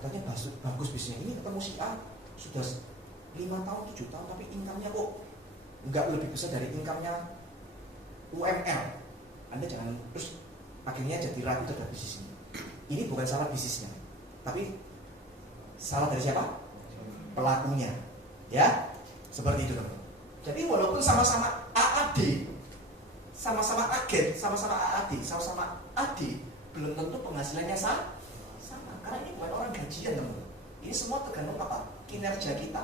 katanya bagus bisnisnya, ini ketemu si A sudah 5 tahun, 7 tahun, tapi income-nya kok nggak lebih besar dari income-nya UML. Anda jangan terus akhirnya jadi ragu terhadap bisnisnya. Ini bukan salah bisnisnya, tapi salah dari siapa? Pelakunya. Ya, seperti itu teman. Jadi walaupun sama-sama AAD, sama-sama agen, sama-sama AAD, sama-sama AD, belum tentu penghasilannya sama. Karena ini bukan orang gajian teman. Ini semua tergantung apa? Kinerja kita,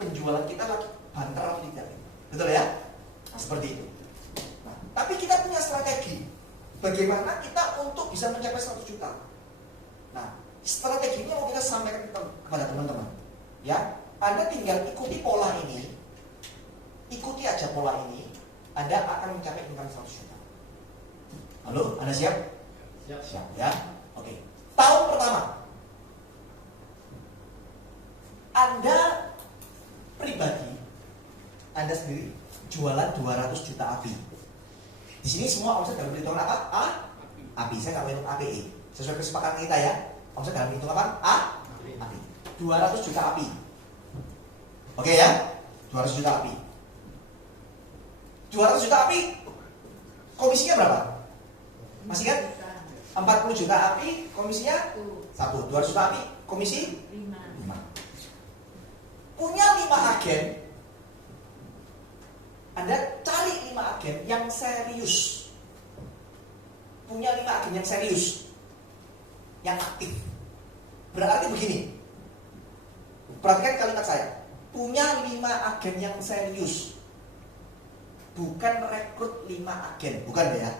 penjualan kita lagi banter atau tidak. Betul ya? Seperti itu. Nah, tapi kita punya strategi. Bagaimana kita untuk bisa mencapai 100 juta? Nah, strateginya mau kita sampaikan kepada teman-teman. Ya, Anda tinggal ikuti pola ini, ikuti aja pola ini, Anda akan mencapai income 100 juta. Halo, Anda siap? Siap ya. Oke. Tahun pertama, Anda pribadi, Anda sendiri jualan 200 juta API. Di sini semua omset dalam perhitungan apa? API. Saya nggak menghitung API. Sesuai kesepakatan kita ya. Omset dalam perhitungan apa? API. 200 juta API. Oke ya? 200 juta API. 200 juta API. Komisinya berapa? Masih kan? 40 juta API, komisinya 1. 200 juta API, komisi 5. Punya 5 agen. Anda cari 5 agen yang serius. Punya 5 agen yang serius, yang aktif. Berarti begini, perhatikan kalimat saya. Punya 5 agen yang serius, bukan rekrut 5 agen, bukan ya.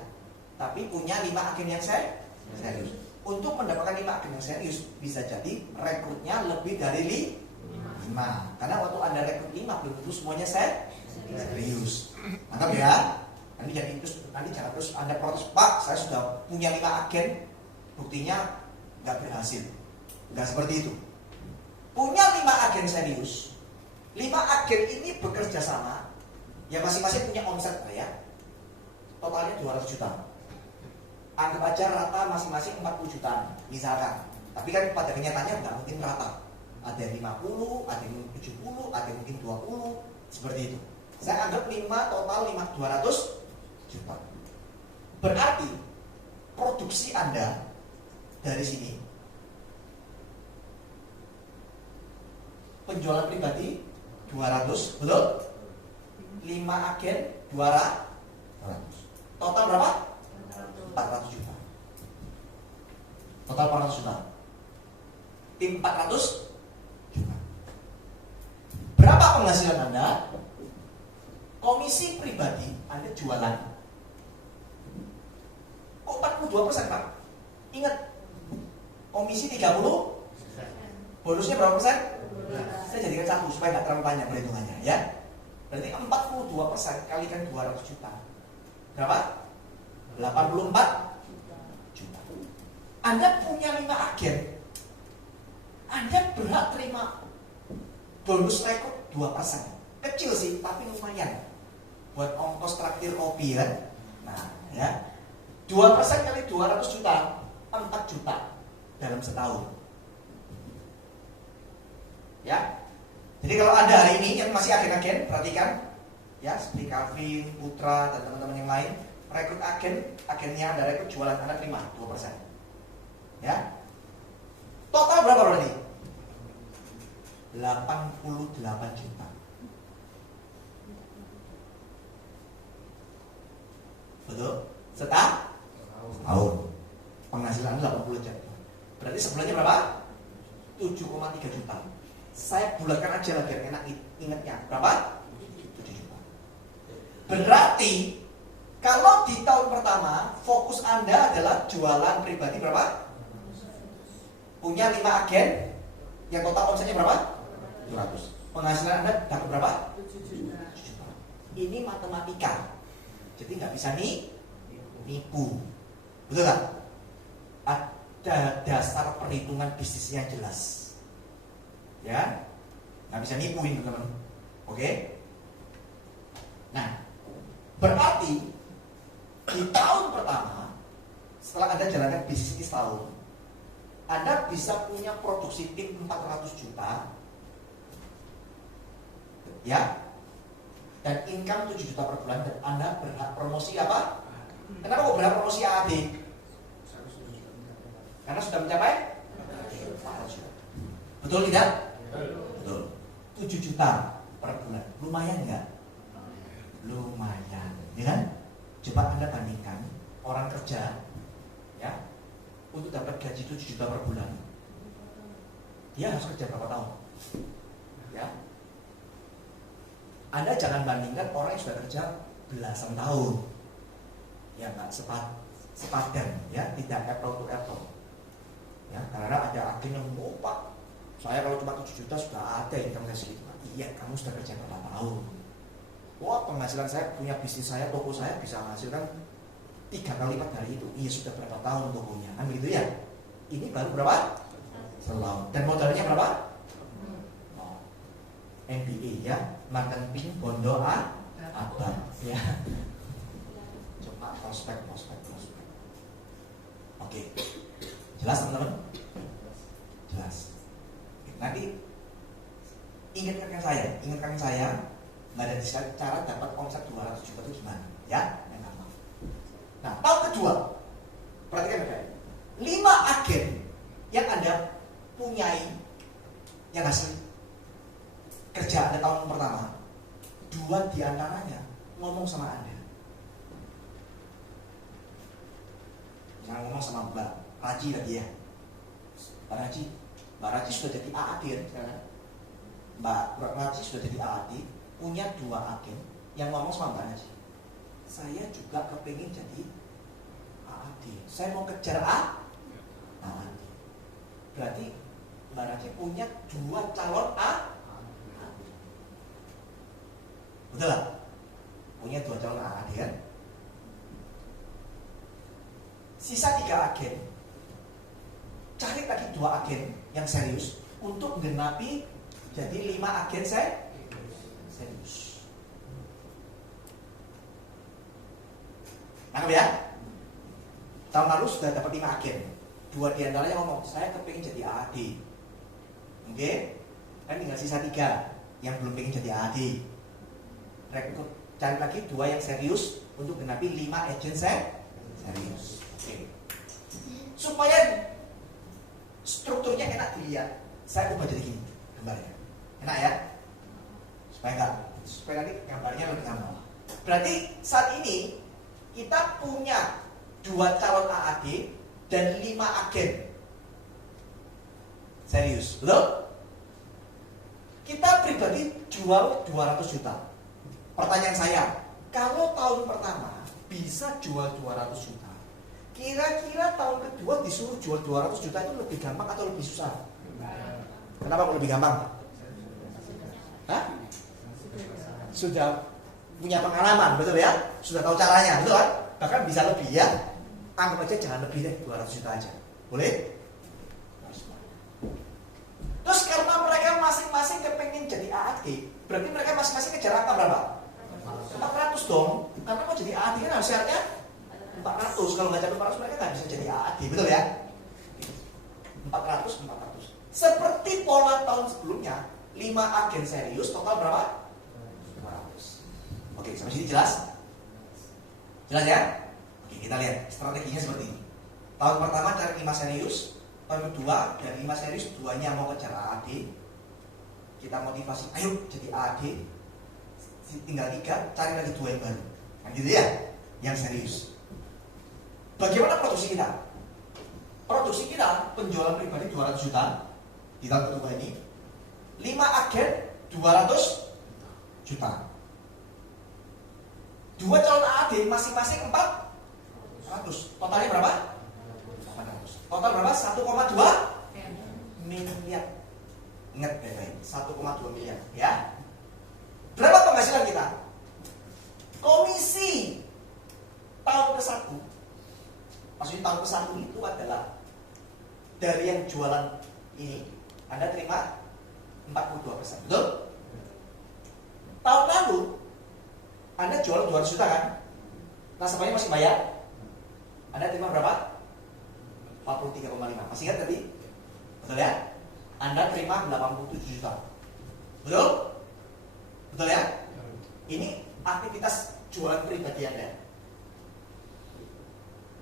Tapi punya 5 agen yang serius. Untuk mendapatkan 5 agen yang serius, bisa jadi rekrutnya lebih dari 5. Karena waktu Anda rekrut 5, belum tentu semuanya serius. Mantap ya. Nanti jangan terus Anda protes, Pak, saya sudah punya 5 agen, buktinya nggak berhasil. Nggak seperti itu. Punya 5 agen serius, 5 agen ini bekerja sama, ya masing-masing punya omset ya, totalnya 200 juta. Anggap aja rata masing-masing 40 juta misalkan. Tapi kan pada kenyataannya nggak mungkin rata. Ada yang 50, ada yang 70, ada yang mungkin 20, seperti itu. Saya anggap 5 total 200 juta. Berarti produksi Anda dari sini, penjualan pribadi 200, betul? 5 agen 200. Total berapa? 400 juta. Total 400 juta. Tim 400 juta. Berapa penghasilan Anda? Komisi pribadi Anda jualan. Kok 42% Pak? Ingat, komisi 30, bonusnya berapa persen? Saya jadikan 1 supaya nggak terlalu banyak perhitungannya ya. Berarti 42% kalikan 200 juta. Berapa? 84 juta. Anda punya 5 agen. Anda berhak terima bonus rekrut 2%. Kecil sih, tapi lumayan buat ongkos traktir kopi kan. Nah, ya. 2% kali 200 juta, 4 juta dalam setahun. Ya. Jadi kalau Anda hari ini yang masih agen-agen, perhatikan ya, seperti Calvin, Putra dan teman-teman yang lain, rekrut agennya Anda rekrut, jualan Anda terima 2%. Ya. Total berapa berarti? 88 juta. Betul? Setahun. Penghasilan 80 juta. Berarti sebulannya berapa? 7,3 juta. Saya bulatkan aja lagi yang enak ingatnya. Berapa? 7 juta. Berarti kalau di tahun pertama fokus Anda adalah jualan pribadi berapa? Punya 5 agen yang total omsetnya berapa? 200. Penghasilan Anda dapat berapa? 7 juta. Ini matematika. Jadi nggak bisa nipu. Betul nggak? Ada dasar perhitungan bisnisnya jelas. Ya, nggak bisa nipuin teman-teman. Oke? Nah, berarti di tahun pertama setelah Anda jalankan bisnis ini setahun, Anda bisa punya produksi tim 400 juta, ya, dan income 7 juta per bulan, dan Anda berhak promosi apa? Kenapa kok berhak promosi AAD? Karena sudah mencapai 400 juta. Betul tidak? Betul. 7 juta per bulan, lumayan nggak? Lumayan, ya kan? Coba Anda bandingkan orang kerja, ya, untuk dapat gaji 7 juta per bulan, dia harus kerja berapa tahun? Ya, Anda jangan bandingkan orang yang sudah kerja belasan tahun, ya nggak sepadan, ya, tidak apple to apple, ya, karena ada agen yang mau, Pak, saya kalau cuma 7 juta sudah ada income saya segitu. Iya, kamu sudah kerja berapa tahun? Wah, penghasilan saya, punya bisnis saya, toko saya bisa menghasilkan 3 kali lipat dari itu. Iya, sudah berapa tahun tokonya, kan begitu ya? Ini baru berapa? Setahun. Dan modalnya berapa? MBA, ya, marketing bondo abang, ya. Coba prospek. Oke, jelas teman-teman? Jelas. Nanti ingatkan saya, nggak ada cara dapat omset 200 juta itu gimana, ya? Yang gampang. Nah, tahun kedua, perhatikan baik. 5 agen yang Anda punyai, yang hasil kerja Anda tahun pertama, 2 diantaranya ngomong sama Anda. Misalnya ngomong sama Mbak Raji tadi, ya, Mbak Raji sudah jadi AAD sekarang. Mbak Raji sudah jadi AAD, punya 2 agen yang ngomong sama Mbak Raji. Saya juga kepingin jadi AAD. Saya mau kejar AAD. Berarti Mbak Raji punya 2 calon AAD. Betul lah? Punya 2 calon AAD, kan? Sisa 3 agen. Cari lagi 2 agen yang serius untuk menggenapi jadi 5 agen serius. Nangkep ya? Tahun lalu sudah dapat 5 agen. 2 diantaranya ngomong, saya kepingin jadi AAD. Oke? Kan tinggal sisa 3 yang belum pengen jadi AAD. Rekrut, cari lagi 2 yang serius untuk genapi 5 agen serius. Oke. Supaya strukturnya enak dilihat, saya ubah jadi gini gambarnya. Enak ya? Supaya nanti gambarnya lebih gampang. Berarti saat ini kita punya 2 calon AAD dan 5 agen serius, betul? Kita pribadi jual 200 juta. Pertanyaan saya, kalau tahun pertama bisa jual 200 juta, kira-kira tahun kedua disuruh jual 200 juta itu lebih gampang atau lebih susah? Kenapa kok lebih gampang? Hah? Sudah punya pengalaman, betul ya? Sudah tahu caranya, betul kan? Bahkan bisa lebih, ya. Anggap aja jangan lebih deh, 200 juta aja. Boleh? Terus karena mereka masing-masing kepengen jadi AAD, berarti mereka masing-masing kejar angka berapa? 400 dong. Karena mau jadi AAD kan harus syaratnya 400. Kalau nggak capai 400 mereka nggak bisa jadi AAD, betul ya? 400. Seperti pola tahun sebelumnya, 5 agen serius, total berapa? 500. Oke, sampai sini jelas? Jelas ya? Oke, kita lihat strateginya seperti ini. Tahun pertama cari 5 serius, tahun kedua dari 5 serius 2-nya mau kejar AAD. Kita motivasi, ayo jadi AAD. Tinggal 3, cari lagi 2 yang baru. Nah gitu ya, yang serius. Bagaimana produksi kita? Produksi kita, penjualan pribadi 200 juta di tahun kedua ini. 5 agen 200 juta. 2 calon AAD masing-masing 400. Totalnya berapa? 800. Total berapa? 1,2 miliar. Ingat baik-baik, 1,2 miliar, ya. Berapa penghasilan kita? Komisi tahun ke-1. Maksudnya tahun ke-1 itu adalah dari yang jualan ini Anda terima 42%, betul? Tahun lalu Anda jual 200 juta kan? Nasabahnya masih bayar. Anda terima berapa? 43,5. Masih ingat tadi? Betul ya? Anda terima 87 juta. Betul? Betul ya? Ini aktivitas jualan pribadi Anda.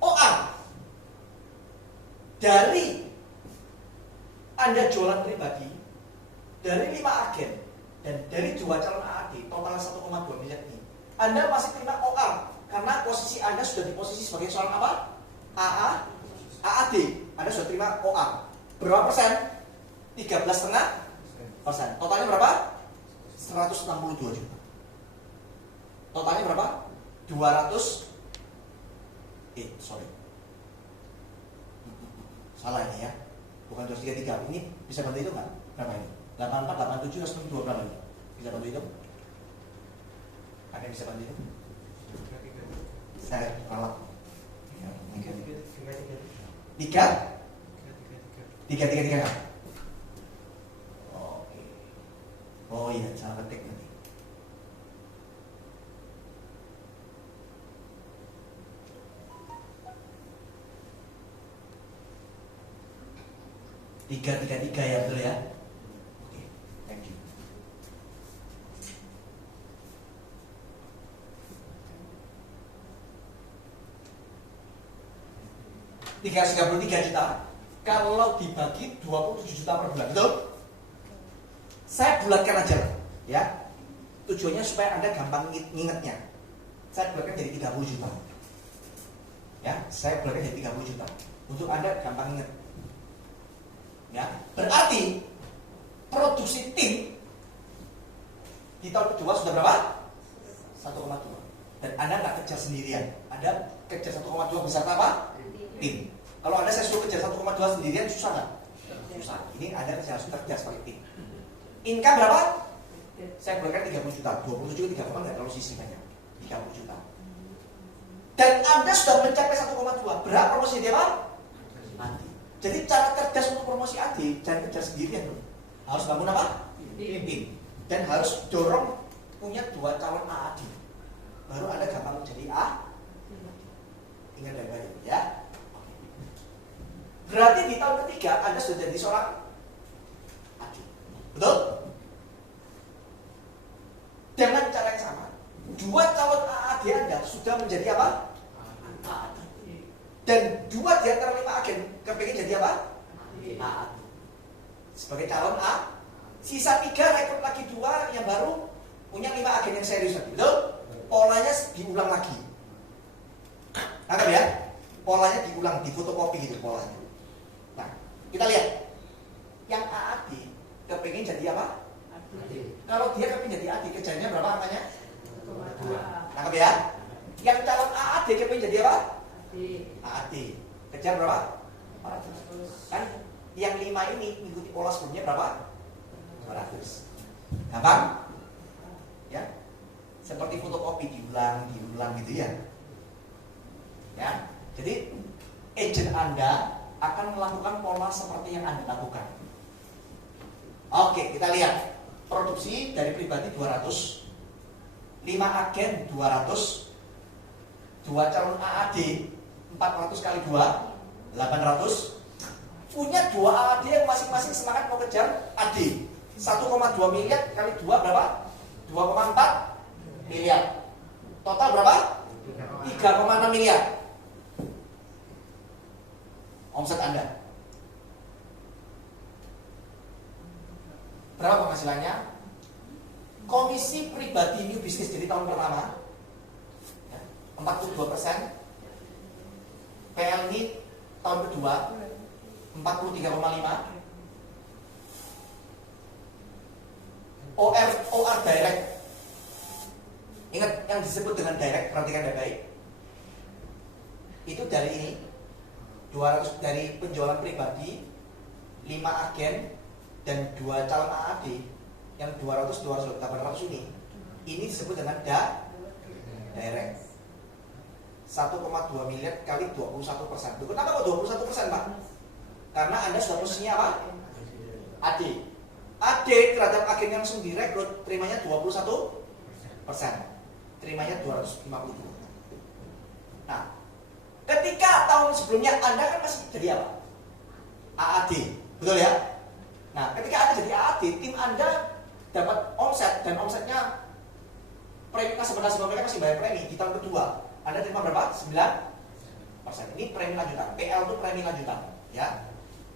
OA dari Anda jualan pribadi dari 5 agen dan dari 2 calon AAD total 1,2 miliar ini, Anda masih terima OA karena posisi Anda sudah di posisi sebagai seorang apa? AAD. Anda sudah terima OA. Berapa persen? 13,5%. Totalnya berapa? 162 juta. Totalnya berapa? 200. Salah ini ya. Bukan 233. Ini bisa bantu itu nggak? Berapa ini? 84, 87, 92 berapa ini? Bisa bantu itu? Ada yang bisa bantu itu? Saya ralat. 3. Oke. Oh iya, salah ketik nanti. Tiga ya, betul ya? Oke, thank you. $333 juta kalau dibagi 27 juta per bulan, betul? Saya bulatkan aja ya. Tujuannya supaya Anda gampang ngingetnya. Saya bulatkan jadi 30 juta. Ya, saya bulatkan jadi 30 juta untuk Anda gampang ingat. Ya, berarti produksi tim di tahun kedua sudah berapa? 1,2. Dan Anda nggak kejar sendirian. Anda kejar 1,2 beserta apa? Tim. Kalau Anda saya suruh kejar 1,2 sendirian susah nggak? Susah. Ini Anda harus kerja sebagai tim. Income berapa? Saya berikan 30 juta. 27 juga 3 nggak terlalu sisi banyak. 30 juta. Dan Anda sudah mencapai 1,2. Berapa promosi dia, Pak? Nanti. Jadi cara cerdas untuk promosi AD jangan kejar sendirian loh. Harus bangun apa? Tim. Dan harus dorong punya 2 calon AAD. Baru Anda gampang menjadi A. Ingat baik-baik ya. Berarti di tahun ketiga Anda sudah jadi seorang AD. Betul? Dengan cara yang sama, 2 calon AAD Anda sudah menjadi apa? AAD. Dan 2 di antara 5 agen kepingin jadi apa? AAD. Sebagai calon A. Sisa 3 rekrut lagi 2 yang baru punya 5 agen yang serius. Betul? Polanya diulang lagi. Nangkep ya? Polanya diulang, difotokopi gitu polanya. Nah, kita lihat. Yang AAD kepingin jadi apa? AD. Kalau dia kepingin jadi AD, kejarnya berapa angkanya? 2. Nangkep ya? Yang calon AAD kepingin jadi apa? AAD. Kejar berapa? 400. Kan yang 5 ini mengikuti pola sebelumnya berapa? 200. Gampang? Ya. Seperti fotokopi diulang gitu ya. Ya. Jadi agent Anda akan melakukan pola seperti yang Anda lakukan. Oke, kita lihat. Produksi dari pribadi 200, 5 agen 200, 2 calon AAD 400 kali 2 800. Punya 2 AAD yang masing-masing semangat mau kejar AD. 1,2 miliar kali 2 berapa? 2,4 miliar. Total berapa? 3,6 miliar. Omset Anda. Berapa penghasilannya? Komisi pribadi new business jadi tahun pertama 42%. PLN tahun kedua 43,5. OR direct. Ingat yang disebut dengan direct, perhatikan baik-baik. Itu dari ini 200 dari penjualan pribadi, 5 agen dan 2 calon AAD yang 200, 800 ini. Ini disebut dengan direct. 1,2 miliar kali 21%. Kenapa kok 21%, Pak? Karena Anda sudah posisinya apa? AD. AD terhadap agen yang langsung direkrut terimanya 21%. Terimanya 250. Nah, ketika tahun sebelumnya Anda kan masih jadi apa? AAD. Betul ya? Nah, ketika Anda jadi AAD, tim Anda dapat omset dan omsetnya premi sebenarnya mereka masih bayar premi di tahun kedua. Anda terima berapa? 9%. Ini premi lanjutan. PL itu premi lanjutan, ya.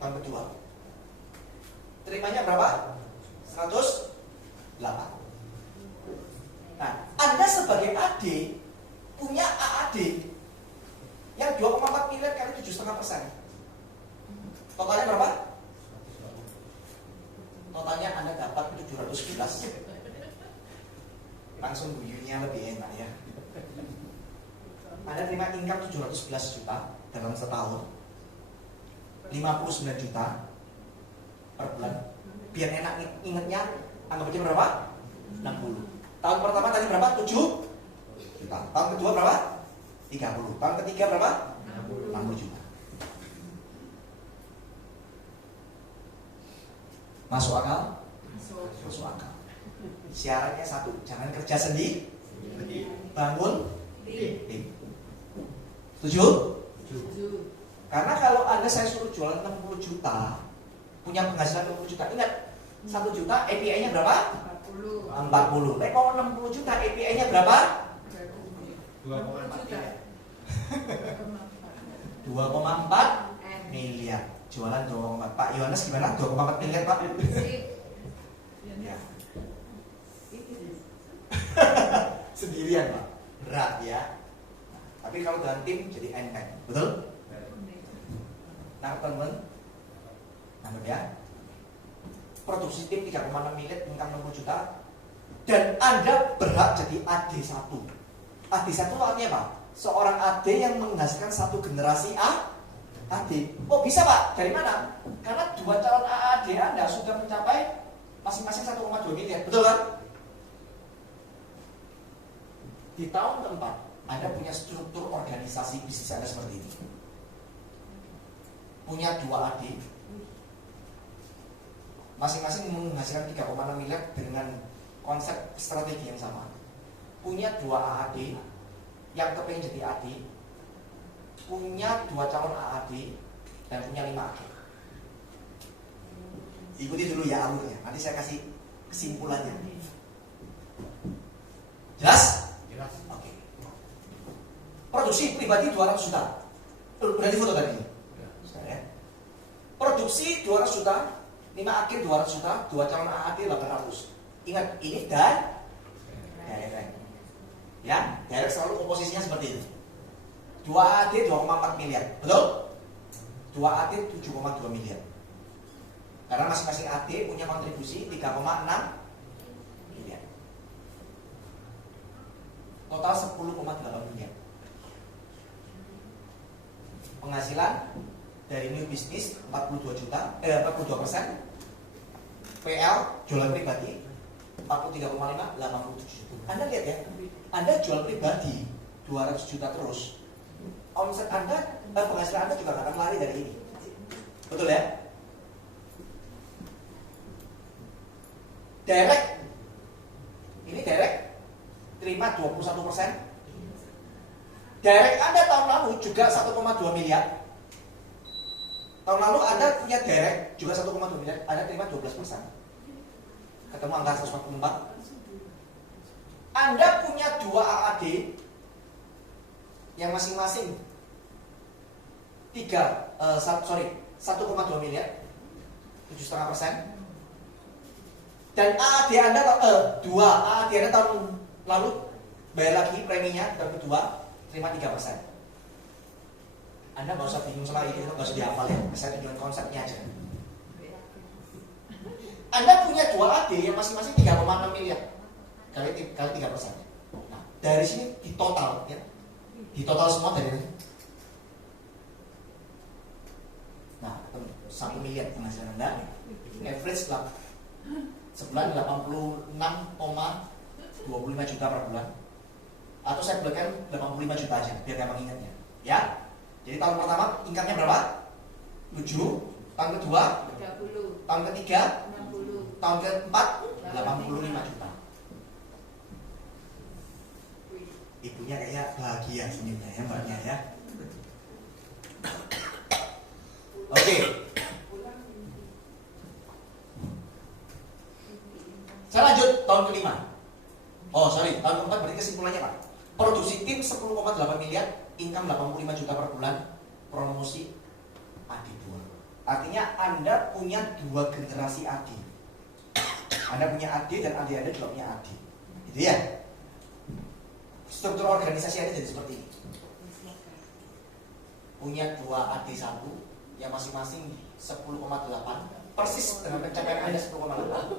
Tahun kedua. Terimanya berapa? 108. Nah, Anda sebagai AD punya AAD yang 2,4 miliar kali 7,5%. Totalnya berapa? Totalnya Anda dapat 711. Langsung guyunya lebih enak ya. Anda terima income 711 juta dalam setahun, 59 juta per bulan. Biar enak ingetnya, anggap aja berapa? 60. Tahun pertama tadi berapa? 7 juta. Tahun kedua berapa? 30. Tahun ketiga berapa? 60 juta. Masuk akal? Masuk akal. Syaratnya satu, jangan kerja sendiri, bangun tim. Setuju? Karena kalau Anda saya suruh jualan 60 juta, punya penghasilan 60 juta, ingat 1 juta API-nya berapa? 40. Tapi kalau 60 juta API-nya berapa? 2,4 miliar. Jualan 2,4. Pak Yohanes gimana? 2,4 miliar Pak? Ya. Sendirian Pak. Berat ya. Tapi kalau dengan tim jadi enteng. Betul? Nah teman-teman, nangkep ya. Produksi tim 3,6 miliar, income 60 juta. Dan Anda berhak jadi AD1. AD1 artinya apa? Seorang AD yang menghasilkan satu generasi AD. Oh bisa Pak, dari mana? Karena dua calon AAD Anda sudah mencapai masing-masing 1,2 miliar. Betul kan? Di tahun keempat, Anda punya struktur organisasi bisnis Anda seperti ini. Punya dua AD, masing-masing menghasilkan 3,6 miliar dengan konsep strategi yang sama. Punya dua AAD yang kepengen jadi AD, punya dua calon AAD dan punya 5 AD. Ikuti dulu ya alurnya, nanti saya kasih kesimpulannya. Jelas? Jelas. Oke. Produksi pribadi 200 juta. Udah di foto tadi? Ya. Produksi 200 juta, 5 akhir 200 juta, 2 calon AAD 800. Ingat, ini dan direct. Ya, direct selalu komposisinya seperti itu. 2 AD 2,4 miliar, betul? 2 AD 7,2 miliar. Karena masing-masing AD punya kontribusi 3,6 miliar. Total 10,8 miliar. Penghasilan dari new business 42%. PL jualan pribadi 43,5, 87 juta. Anda lihat ya, Anda jual pribadi 200 juta terus, omset Anda, penghasilan Anda juga nggak akan lari dari ini. Betul ya? Direct, ini direct terima 21%. Direct Anda tahun lalu juga 1,2 miliar. Tahun lalu Anda punya direct juga 1,2 miliar, Anda terima 12%. Ketemu angka 144. Anda punya 2 AAD yang masing-masing 1,2 miliar, 7,5%. Dan AAD Anda 2 AAD Anda tahun lalu bayar lagi preminya tahun kedua, terima 3%. Anda nggak usah bingung sama itu, nggak usah dihafal ya. Saya tunjukkan konsepnya aja. Anda punya 2 AD yang masing-masing 3,6 miliar kali 3%. Nah, dari sini di total ya. Di total semua dari ini. Nah, 1 miliar penghasilan Anda. Average lah sebulan 86,25 juta per bulan. Atau saya bulatkan 85 juta aja biar gampang ingatnya. Ya. Jadi tahun pertama income-nya berapa? 7. Tahun kedua 30. Tahun ketiga 60. Tahun keempat 85 juta. Ibunya kayaknya bahagia senyumnya ya mbaknya ya. Oke. tahun kelima. Oh sorry, tahun keempat berarti kesimpulannya Pak. Produksi tim 10,8 miliar, income 85 juta per bulan, promosi AD 2. Artinya Anda punya 2 generasi AD. Anda punya AD dan adik Anda juga punya AD. Gitu ya. Struktur organisasi Anda jadi seperti ini. Punya 2 AD 1 yang masing-masing 10,8, persis dengan pencapaian Anda 10,8.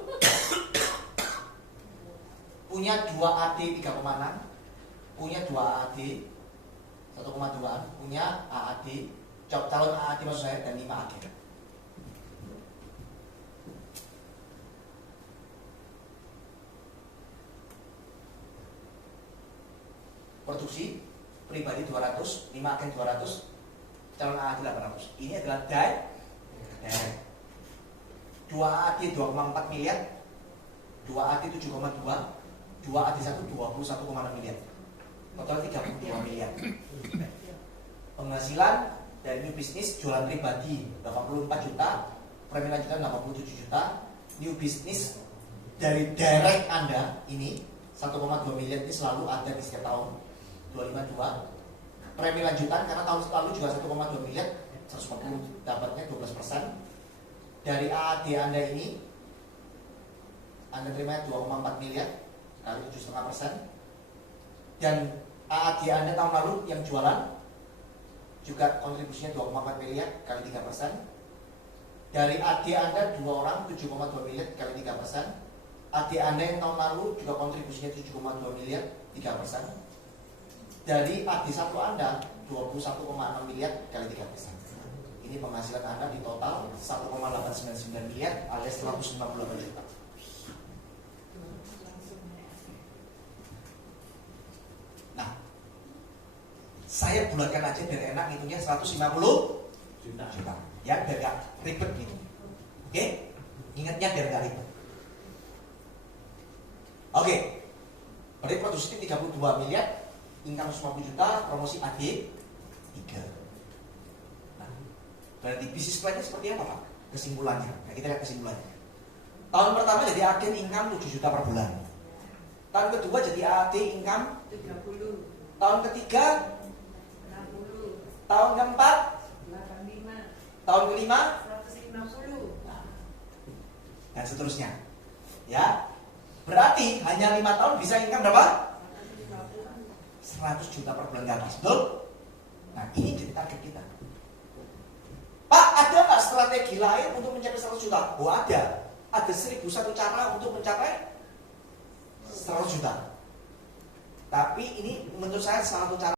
Punya 2 AD 3,6, punya 2 AD 1,2, punya AAD, calon AAD maksud saya, dan 5 AD. Produksi pribadi 200, 5 agen 200, calon AAD 800. Ini adalah direct. 2 AAD 2,4 miliar, 2 AAD 7,2, 2 AAD 1 21,6 miliar. Total 32 miliar. Penghasilan dari new business jualan pribadi 84 juta, premi lanjutan 87 juta, new business dari direct Anda ini 1,2 miliar ini selalu ada di setiap tahun 252. Premi lanjutan karena tahun lalu juga 1,2 miliar 140 dapatnya 12%. Dari AAD Anda ini Anda terima 2,4 miliar kali 7,5%. Dan AAD Anda tahun lalu yang jualan juga kontribusinya 2,4 miliar kali 3%. Dari AD Anda 2 orang 7,2 miliar kali 3%. AD Anda yang tahun lalu juga kontribusinya 7,2 miliar 3%. Dari AD 1 Anda 21,6 miliar kali 3%. Ini penghasilan Anda di total 1,899 miliar alias 158 juta. Nah, saya bulatkan aja biar enak, hitungnya 150 juta. Ya, biar gak ribet gitu. Oke? Ingatnya biar gak ribet. Oke. Berarti produksi 32 miliar, income 150 juta, promosi AD 3. Nah, berarti bisnis plannya seperti apa Pak? Kesimpulannya. Nah, kita lihat kesimpulannya. Tahun pertama jadi agen income 7 juta per bulan. Tahun kedua jadi AD income 30. Tahun ketiga 60. Tahun keempat 85. Tahun kelima 150. nah, dan seterusnya. Ya. Berarti hanya 5 tahun bisa income berapa? 100 juta per bulan ke atas. Betul? Nah, ini jadi target kita. Pak, ada nggak strategi lain untuk mencapai 100 juta? Oh ada. Ada 1001 cara untuk mencapai 100 juta. Tapi ini menurut saya salah satu cara